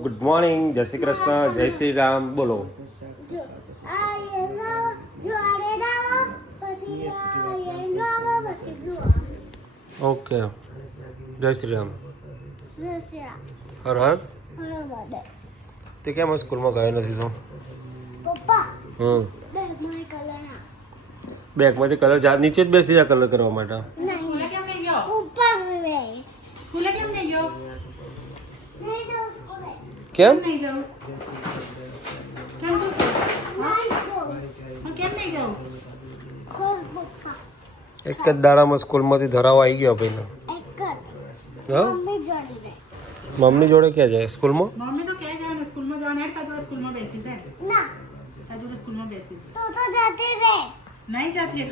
Good morning, જય શ્રી કૃષ્ણ, જય શ્રી રામ. બોલો. ઓકે, જય શ્રી રામ. હર હર. તે કેમ સ્કૂલમાં ગયો નથી તો? બેગમાંથી કલર નીચે જ બેસી જા કલર કરવા માટે. કેમ એક જ દાડામાં સ્કૂલમાંથી ધરાવો આવી ગયો પહેલા. હા, મમ્મી જોડે ક્યાં જાય? સ્કૂલમાં મમ્મી તો ક્યાં જાય ને સ્કૂલમાં જવાના હેડ તાજોડે સ્કૂલમાં બેસી જાય ના તાજોડે સ્કૂલમાં બેસીસ તો જતી રે નહીં જતી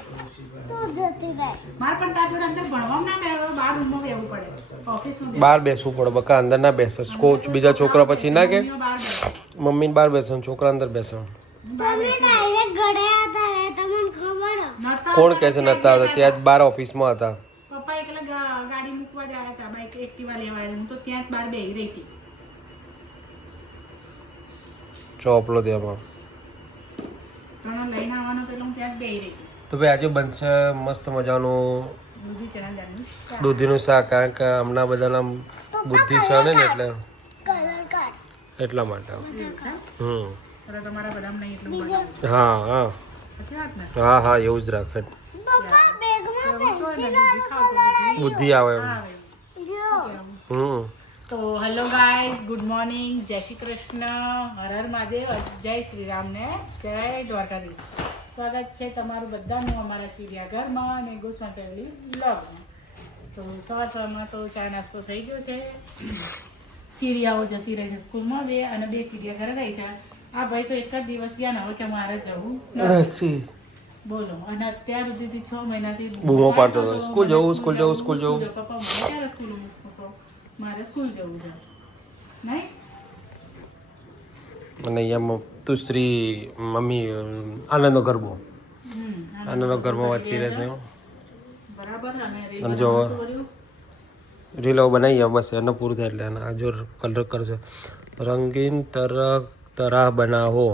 તો જતી રે માર પણ તાજોડે અંદર ભણવામાં ના બેહો બહાર રૂમમાં બેહવું પડે ઓફિસમાં બહાર બેસવું પડે. બકા અંદર ના બેસે. કોચ બીજા છોકરા પછી ના કે મમ્મીને બહાર બેસે છોકરા અંદર બેસે. કોણ કહે છે નતા આવતા? ત્યાં જ બાર ઓફિસમાં હતા. પપ્પા એકલા ગાડી મૂકવા જાય હતા બાઈક એક્ટિવા લેવા હું તો ત્યાં જ બહાર બેહી રહી હતી ચોપલો દેવામાં તો લઈને આવવાનો તો હું ત્યાં જ બેહી રહી હતી. તો ભાઈ આજે બનશે મસ્ત મજાનું દૂધી ચણા દાળનું દૂધીનું શાક, કારણ કે હમણાં બધાના બુદ્ધિ છે ને એટલે એટલા માટે. તમારા બદામ નહીં એટલું હા હા હા હા એવું જ રાખે. બુદ્ધિ આવે એમ. તો હેલો ગાઈઝ, ગુડ મોર્નિંગ, જય શ્રી કૃષ્ણ, હર હર મહાદેવ, જય શ્રી રામ ને જય દ્વારકાધીશ. સ્વાગત છે તમારું બધાનું અમારા ચિડિયાઘરમાં અને ગોસ્વામી ફેમિલી બ્લોગમાં. તો સવારમાં તો ચા નાસ્તો થઈ ગયો છે. ચીડિયાઓ જતી રહી છે સ્કૂલમાં બે અને બે ચીડિયા ઘરે રહી છે. આ ભાઈ તો એક જ દિવસ ગયા ને હવે કે મારે જવું નથી બોલો. અને અત્યાર સુધીથી 6 મહિનાથી બૂમો પાડતો હતો, સ્કૂલ જવું સ્કૂલ જવું સ્કૂલ જવું. પપ્પા મને ક્યારે સ્કૂલ મૂકશો? મારે સ્કૂલ જવું છે નહીં. અને અહીંયા તુશ્રી મમ્મી આનંદનો ગરબો આનંદનો ગરબો વાંચી રહે છે. બરાબર. અને જો રીલો બનાવી બસ એનો પૂરું થાય એટલે આ જો કલર કરજો. રંગીન તરાહ બનાવો.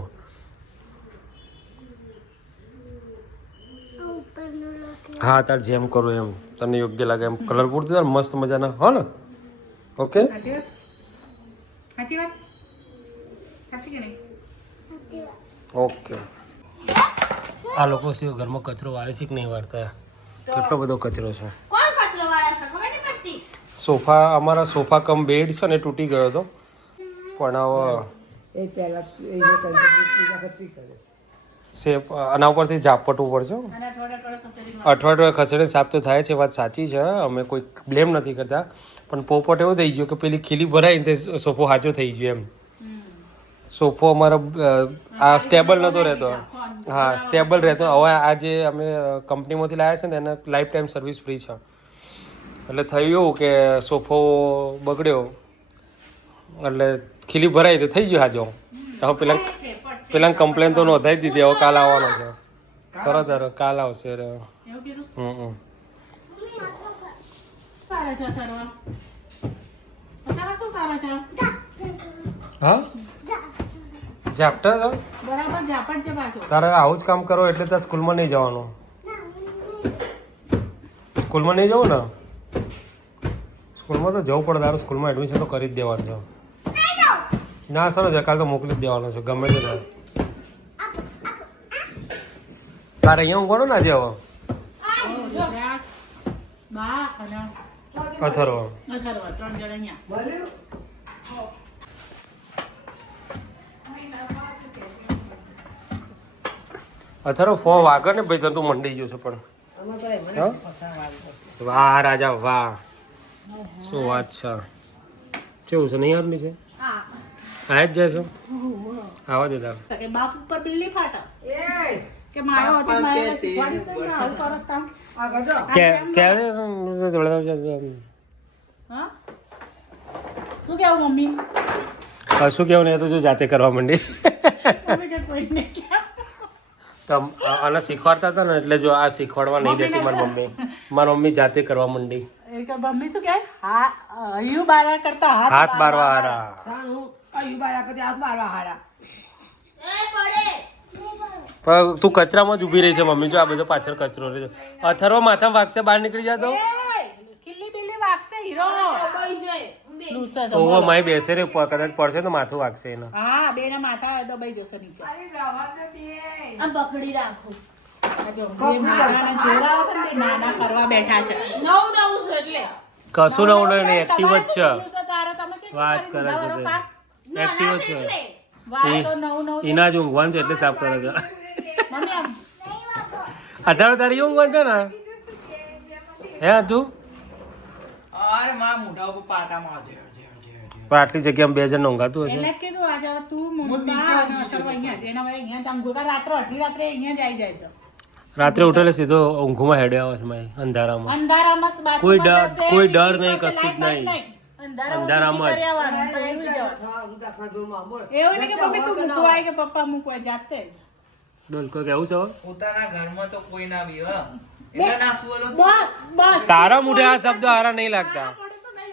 હા, તાર જેમ કરો એમ તને યોગ્ય લાગે એમ કલર પૂરતું થાય મસ્ત મજાના. હો ને? ઓકે, સાચી વાત સાચી કે નહીં? ઓકે. આ લોકો શું ઘરમાં કચરો વાળે છે કે નહીં વાળતા? કેટલો બધો કચરો છે. કોણ કચરો વાળે છે ખબર નહીં પડતી. સોફા, અમારા સોફા કમ બેડ છે ને તૂટી ગયો હતો પણ હવે સેફ આના ઉપરથી ઝાપટવું પડશે. અઠવાડિયે ખસેડીને સાફ તો થાય છે, વાત સાચી છે, અમે કોઈ બ્લેમ નથી કરતા. પણ પોપટ એવો થઈ ગયો કે પેલી ખીલી ભરાઈને તે સોફો સાચો થઈ ગયો એમ. સોફો અમારો આ સ્ટેબલ નહોતો રહેતો. હા, સ્ટેબલ રહેતો. હવે આ જે અમે કંપનીમાંથી લાવ્યા છે ને એને લાઈફ ટાઈમ સર્વિસ ફ્રી છે. એટલે થયું એવું કે સોફો બગડ્યો એટલે ખીલી ભરાઈ તો થઈ ગયો હાજો. હવે પેલા કમ્પ્લેન તો નોંધાઈ દીધી. હવે કાલ આવવાનો છે. તરત કાલ આવશે. હા, ઝાપટા બરાબર ઝાપટ છે પાછો. તારે આવું જ કામ કરો એટલે તારે સ્કૂલમાં નહીં જવાનું. સ્કૂલમાં નહીં જવું ને? સ્કૂલમાં તો જવું પડે. તારું સ્કૂલમાં એડમિશન તો કરી જ દેવાનું છે. ના સર કાલે તો મોકલી જ દેવાનો છે ગમે તે તારે. તારે અહીંયા ઊંઘવાનું ને આજે? હવે અથર્વ 3 જણ અહીંયા. અથર્વ ફો વાગે ને ભાઈ તું મંડી ગયું છે પણ. વાહ રાજા વાહ, શું વાત છે. કેવું છે? નહીં આવડની છે? આ જ જાય છો? આવા દે તાર કે બાપ ઉપર બિલ્લી ફાટા કે માયો હતી માયો શીખવાડી તો આવું કરસ કામ આ ગજો ક્યારે હા શું કેવું મમ્મી? શું કેવું નહીં તો જો જાતે કરવા માંડી. મમ્મી કે કોઈ નહીં કે તો આને શીખવાડતા હતા ને એટલે જો આ શીખવાડવા નહીં દેતી મારી મમ્મી જાતે કરવા માંડી. મમ્મી શું કહે? હા યુ બારા કરતા હાથ બારવા હારા. અયું બારા કદી હાથ મારવા હારા પણ તું કચરામાં જ ઊભી રહી છે મમ્મી. જો આ બધો પાછળ કચરો રહે છે. અથર્વ માથામાં વાગશે, બહાર નીકળી જા તો. ખીલી બિલ્લી વાગશે હીરો. લૂસા છે. ઓવો માય બેસે રે, કદાચ પડશે તો માથું વાગશે એના. હા, બેના માથા દબાઈ જશે નીચે. અરે રવા દે બે આમ પકડી રાખો. આ જો બે નાના જોડા છે ને તે નાના કરવા બેઠા છે. નવું છે એટલે કશું નવું નહીં, એક્ટિવ જ છે. લૂસો તારે તમે છે વાત કરે છે તે. એક્ટિવ જ છે. વાળ તો નવું એના જ ઊંઘવાનું છે એટલે સાફ કરે છે. મમ્મી આમ અત્યારે તારી ઊંઘવાનું છે ને હે હજુ? અરે માં મોઢા ઉપર પાટામાં ધેર ધેર ધેર ધેર. પણ આટલી જગ્યામાં 2 જણ ઊંઘાતું હશે. એટલે જ કીધું આજે હવે તું હું મમ્મી નીચે બા ઊંઘી અને અચલ અહીંયા જ. એના વડે અહીંયા જ ઊંઘું. કારણ રાત્રે અડધી રાત્રે અહીંયા જ આવી જાય છે. રાત્રે ઉઠેલે સીધો ઊંઘમાં હેડે આવે છે માય અંધારામાં. અંધારામાં જ બાથરૂમમાં કોઈ ડર- જશે, કોઈ ડર બીજી નહીં, પાસે કશું જ લાઈટ નહીં. અંધારામાં અંધારામાં જ. ઊભી કરી આવવાનું, પછી ઊંઘી જવાનું. એવું નહીં કે મમ્મી તું મૂકવા આવે કે પપ્પા મૂકવા જાતે જ. બોલ કોઈ કેવું છે હવે? પોતાના ઘરમાં તો કોઈ ના બી એટલે ના સુવેલો બસ બસ તારા મોઢે આ શબ્દો હારા નહીં લાગતા.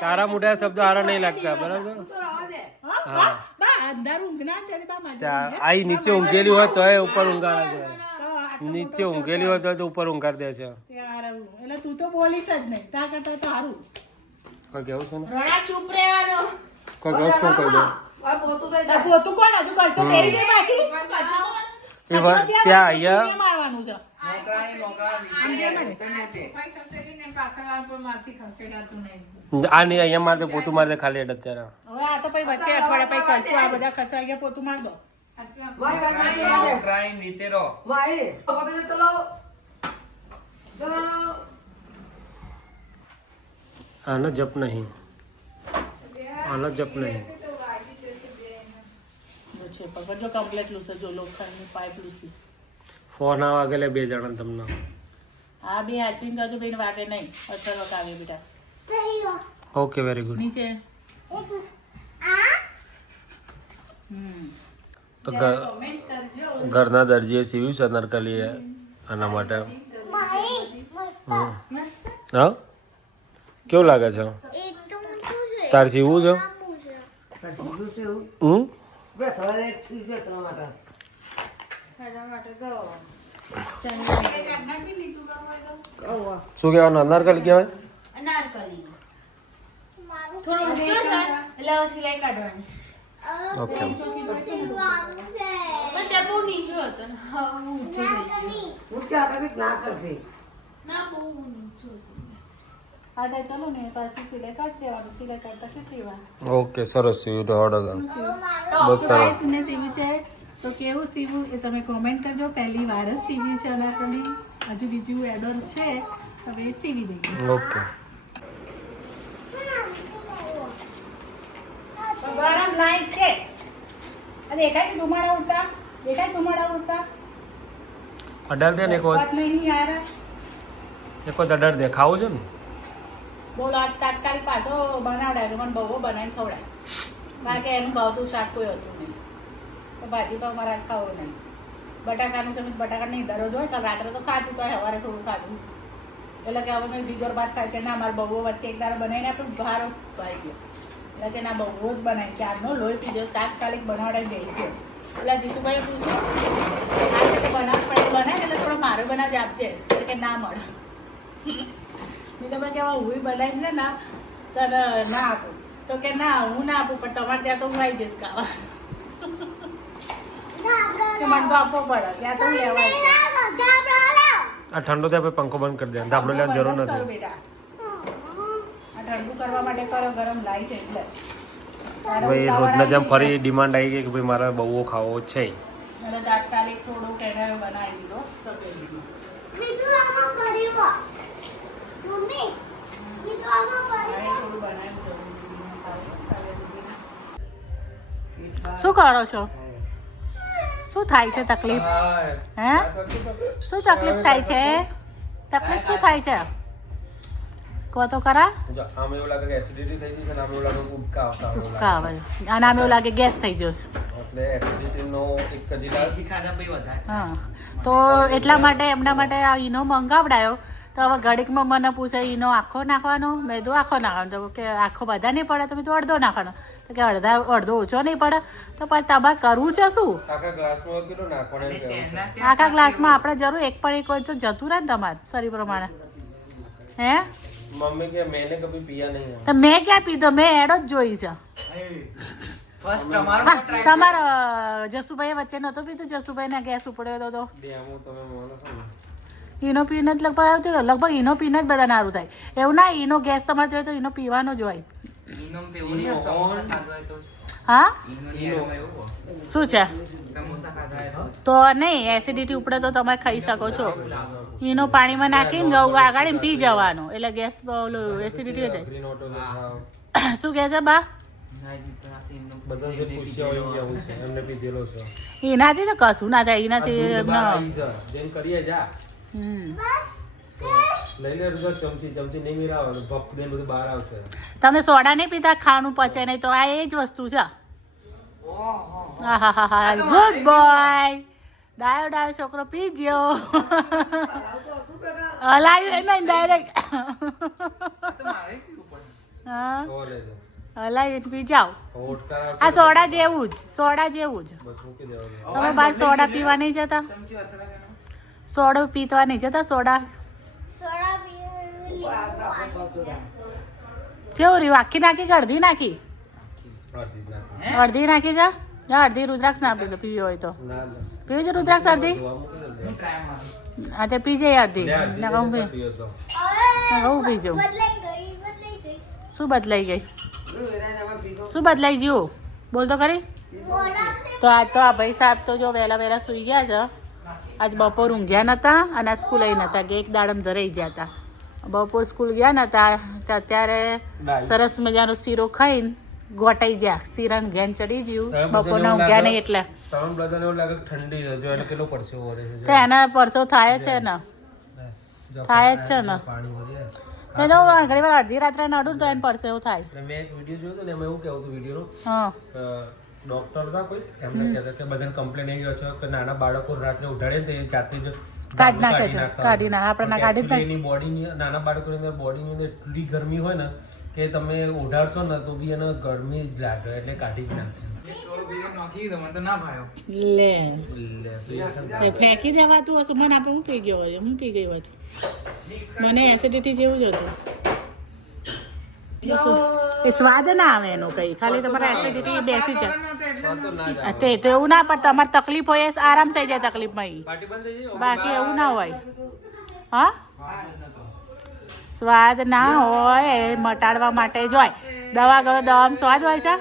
તારા મોઢે આ શબ્દો હારા નહીં લાગતા, બરાબર? હા, બા, બા, અંધારું ઊંઘ ના આવે બા માજી ઊંઘે. આઈ નીચે ઊંઘેલી હોય તોય ઉપર ઊંઘાડે છે. તો આટલો નીચે ઊંઘેલી હોય તો ઉપર ઊંઘાડી દે છે. ત્યારે આવું. એટલે તું તો બોલીશ જ નહીં. તા કરતા તો સારું. કોઈ કેવું છે ને? રણા ચૂપ રહેવાનો. કોઈ કેવું શું કહી દે? તો પોતું કોણ હજુ કરશે? બેરી જાય પાછી? એ વાર- ત્યાં અહીંયા અહીંયા મારવાનું છે. નોકરાણી આ નહીં, અહીંયા મારે પોતું મારે ખાલી હેડ અત્યારે. હવે આ તો પછી વચ્ચે અઠવાડિયા પછી કરશું. આ બધા ખસરા ગયા પોતું માર દો. નોકરાણી રીતે રહો. આનો જપ નહીં, આનો જપ નહીં. છે પણ જો કમ્પ્લીટ લૂસે જો લોખંડની પાઇપ લૂસી. ફોન આ વાગેલે 2 જણા તમને. આ બી આચીને જજો બેન વાગે નહીં. અસર વકાવે બેટા. Okay, very good. નીચે તો ઘરના દરજીએ સીવ્યું છે નરકલીએ આના માટે. હા, કેવું લાગે છે? તાર સીવું છે? હમ શું કહેવાનું? અનારકલી કહેવાય? અનારકલી. થોડું ઊંચો છે એટલે હવે સિલાઈ કાઢવાની. ઓકે. પણ ત્યાં બહુ નીચો હતો ને હવે ઊંચો થઈ ગયો. ના બહુ નીચો હતો. આ જાય ચાલો ને પાછી સિલાઈ કાઢી દેવાનું. સિલાઈ કાઢતા શીખી વાર. ઓકે, સરસ સીવ્યું તો હળો તો. બસ સરસ. ગાઈસને સીવ્યું છે તો કેવું સીવ્યું એ તમે કોમેન્ટ કરજો. પહેલી વાર જ સીવ્યું છે અનારકલી. હજુ બીજું એડોર છે, હવે એ સીવી દઈએ. ઓકે. ગરમ લાઈટ છે. આ દેખાય કે ધુમાડા ઉડતા? દેખાય ધુમાડા ઉડતા? અઢાર દે ને એક વાત નહીં યાર. વખત અઢાર દે. ખાવું છે ને? બોલો આજ તાત્કાલિક પાછો બનાવડાય કે મને બહુ બનાવીને ખવડાય. કારણ કે એનું ભાવતું શાક કોઈ હતું નહીં. તો ભાજી પણ મારા ખાવો નહીં. બટાકાનું છે બટાકા નહીં દરરોજ હોય. કાલ રાત્રે તો ખાધું તો સવારે થોડું ખાધું. એટલે કે હવે મેં બીજોર બાદ ખાય કે ના મારે બહુ વચ્ચે એક દાડો બનાવીને આપ્યું બહાર ભાઈ ગયો. એટલે કે ના બહુ જ બનાવી કે આજનો લોહી પીજો તાત્કાલિક બનાવડાવી દઈ છે. એટલે જીતુભાઈએ પૂછ્યું આ રીતે બનાવે એટલે થોડો મારો બનાવી આપજે. એટલે કે ના મળે. બીજાભાઈ કે હવે હું બનાવીને છે ને તને ના આપું. તો કે ના હું ના આપું પણ તમારે ત્યાં તો હું આવી જઈશ ખાવા. કે મને તો આપવો પડે ત્યાં તો હું લેવા આવી. આ ઠંડો થાય પછી પંખો બંધ કરી દે. ધાબળો લેવાની જરૂર બંધ જ કરું નથી. બેટા. આ ઠંડુ કરવા માટે કરો ગરમ લાવી છે એટલે ભાઈ રોજના જેમ ફરી ડિમાન્ડ આવી ગઈ કે ભાઈ મારે બહુ ખાવો છે. એટલે તાત્કાલિક થોડુંક એને બનાવી દીધો તપેલીમાં. થોડું બનાવ્યું છે. શું કરો છો? શું થાય છે તકલીફ? હે શું તકલીફ થાય છે? તકલીફ શું થાય છે? કહો તો ખરા. જો આમ એવું લાગે કે એસિડિટી થઈ ગઈ છે ને આમ એવું લાગે કે ઉબકા આવતા હોય એવું કા લાગે. આવે અને આમ એવું લાગે ગેસ થઈ જશે. એટલે એસિડિટીનો એક જ ઈલાજ. ખાધા ભાઈ વધારે હા તો એટલા માટે એમના માટે આ ઈનો મંગાવડાયો તો હવે ઘડીકમાં મને પૂછે ઈનો આખો નાખવાનો મેં કીધું આખો નાખવાનો તો કે આખો બધા નહીં પડે તો મેં કીધું અડધો નાખવાનો તો કે અડધો ઓછો નહીં પડે તો પણ તમારે કરવું છે શું આખા ગ્લાસમાં કેટલો નાખવાનો એમ કહેવું છે. આખા ગ્લાસમાં આપણે જરૂર એક પણ એક હોય તો જતું રહે ને તમારે શરીર પ્રમાણે હે મમ્મી કે મેને કભી પિયા નહીં है. તો મેં ક્યાં પીધો મેં એડો જ જોઈ છે ફર્સ્ટ તમારો હા, તમારા જસુભાઈ વચ્ચે નતો પીધું જસુભાઈને ગેસ ઉપડ્યો હતો બે આમું તમે માનો છો ને. ઈનો પીને જ લગભગ આવતું લગભગ ઈનો પીને જ બધા સારું થાય એવું ના ઈનો ગેસ તમારે જોઈએ તો ઈનો પીવાનો જ હોય ઈનોમ તે એવું નહીં, સમોસા ખાધો હોય તો હા ઈનોની એડમાં એવું હોય. શું છે સમોસા ખાધા હોય તો તો નહીં એસિડિટી ઉપડે તો તમે ખાઈ શકો છો ઈનો પાણીમાં નાખીને ગૌ આગાડીને પી જવાનું એટલે ગેસ ઓલું એસિડિટી થાય ગ્રીન ઓટો ખાવ. શું કહે છે બા બધા જે પૂછ્યા હોય એવું કહેવું છે એમને પીધેલો છે. એનાથી તો કશું ના થાય આ એનાથી દૂધ એમને બહાર આવી છે. જેમ કરીએ જા હમ. તો લઈ લે અડધો ચમચી નહીં મિલાવવાનું ભપ ને બધું બહાર આવશે. તમે સોડા નહીં પીતા ખાવાનું પચે નહીં તો આ એ જ વસ્તુ છે હા હા હા હા ગુડ બોય ડાયો ડાયો છોકરો પી ગયો હલાવ્યું નહીં ડાયરેક્ટ મારે પીવું પડે. હા તો લઈ લે. હલાવી પી જાઓ હવે ઓટકાર આવશે. આ સોડા જેવું જ સોડા જેવું જ બસ મૂકી દેવાનું. તમે બહાર સોડા પીવા નહીં જતા ચમચી અથડા દેનો. સોડો પીવા નહીં જતા સોડા કેવું રહ્યું આખી નાખી કે અડધી નાખી અડધી નાખો. અડધી નાખી જા અડધી રુદ્રાક્ષ ના પીધું પીવી હોય તો ના લે. પીવી છે રુદ્રાક્ષ અડધી ધોવા મૂકી દે. હું ટ્રાય મારું. હા તે પી જાય અડધી લે, અડધી ના હું પી પીયો તો. હું પી જાઉં શું બદલાઈ ગઈ શું બદલાઈ ગયું બોલ તો ખરી તો આજ તો આ ભાઈ સાહેબ તો જો વહેલા વહેલા સૂઈ ગયા છે આજ બપોર ઊંઘ્યા નતા અને આ સ્કૂલે નતા કે એક દાડમ ધરાઈ ગયા હતા બપોર સ્કૂલ ગયા નતા તો અત્યારે સરસ મજાનો શીરો ખાઈને ગોટાઈ ગયા શીરાને ઘેન ચડી ગયું બપોરના ઊંઘ્યા નહીં એટલે ત્રણ બધાને એવું લાગે કે ઠંડી છે જો એને કેટલો પરસેવો વળે છે. તો એના પરસો થાય જ છે ને જો થાય જ છે ને પાણી વળે. તો જો ઘણી વાર અડધી રાત્રે નડું તો એને પરસે એવું થાય એટલે મેં એક વિડીયો જોયો હતો ને એમાં એવું કહેવું હતું વિડીયોનું હા ડોક્ટર હતા કોઈ એમને કહેતા કે બધાને કમ્પ્લેન એવી હોય છે કે નાના બાળકો રાત્રે ઉઠાડે ને તે જાતે જ કાઢી નાખે છે નાખતા કાઢી ના આપણે ના કાઢી જ Actually એની બોડીની નાના બાળકોની અંદર બોડીની અંદર એટલી ગરમી હોય ને કે તમે ઉઢાડશો ને તો બી એને ગરમી જ લાગે એટલે કાઢી જ નાખે. એ થોડો ભેગો નાખી દીધો, મને તો ના ભાયો. લે લે તો એ છે ને. એ ફેંકી દેવાતું હશે મને આપણે હું પી ગયો હોય હું પી ગઈ હતી મને એસિડિટી જેવું જ હતું એ સ્વાદ ના આવે એનો કઈ ખાલી તમારે એસિડિટી બેસી જાય તો ના જ આવે. તે તો એવું ના પણ તમારે તકલીફ હોય એ આરામ થઈ જાય તકલીફમાં ઈ. પાટી બંધ થઈ જાય. બાકી એવું ના હોય હા સ્વાદ ના હોય એ મટાડવા માટે જ હોય દવા કરો દવામાં સ્વાદ હોય છે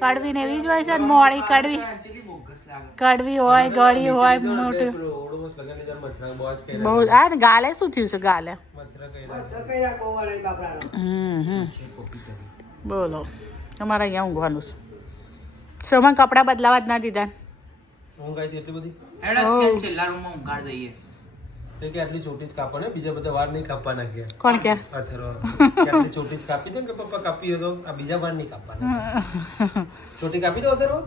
કડવી ને એવી જ હોય છે ને મોડી કડવી Actually બોગસ લાગે. કડવી હોય ગળી હોય મોટી ઓળોમાં લગાડી દીધા મચ્છરા બહુ જ કર્યા. બહુ આ ને ગાલે શું થયું છે ગાલે મચ્છરા કર્યા. બોલો અમારે અહીંયા ઊંઘવાનું છે સમાં કપડાં બદલાવા જ ના દીધા ઊંઘ આવી હતી એટલી બધી હેડો છેલ્લા રૂમમાં ઊંઘાડી દઈએ. એટલે કે આટલી ચોટી જ કાપો ને બીજા બધા વાર નહીં કાપવાના કે કોણ કે અથરો આટલી ચોટી જ કાપી દે ને કે પપ્પા કાપી દો આ બીજા વાર નહીં કાપવાના ચોટી કાપી દો અથરો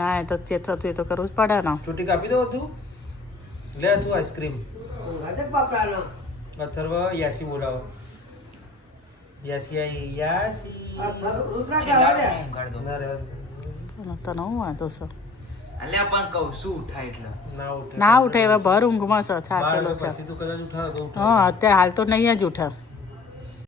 ના એ તો જે થતું એ તો કરવું જ પડે ને ચોટી કાપી દો તું લે તું આઈસ્ક્રીમ અથર્વ યાસી બોલાવો યાસી આઈ યાસી છેલ્લા રૂમમાં ઊંઘાડી દો. ના રે તને હું વાંધો છે અલ્યા પણ કહું શું ઉઠાય એટલે. ના ઉઠે ના ઉઠે હવે ભર ઊંઘમાં છે બાર થાકેલો વાગ્યા છે પછી તું કદાચ ઉઠાવે તો ઉઠે. હા અત્યારે હાલ તો નહીં જ ઉઠે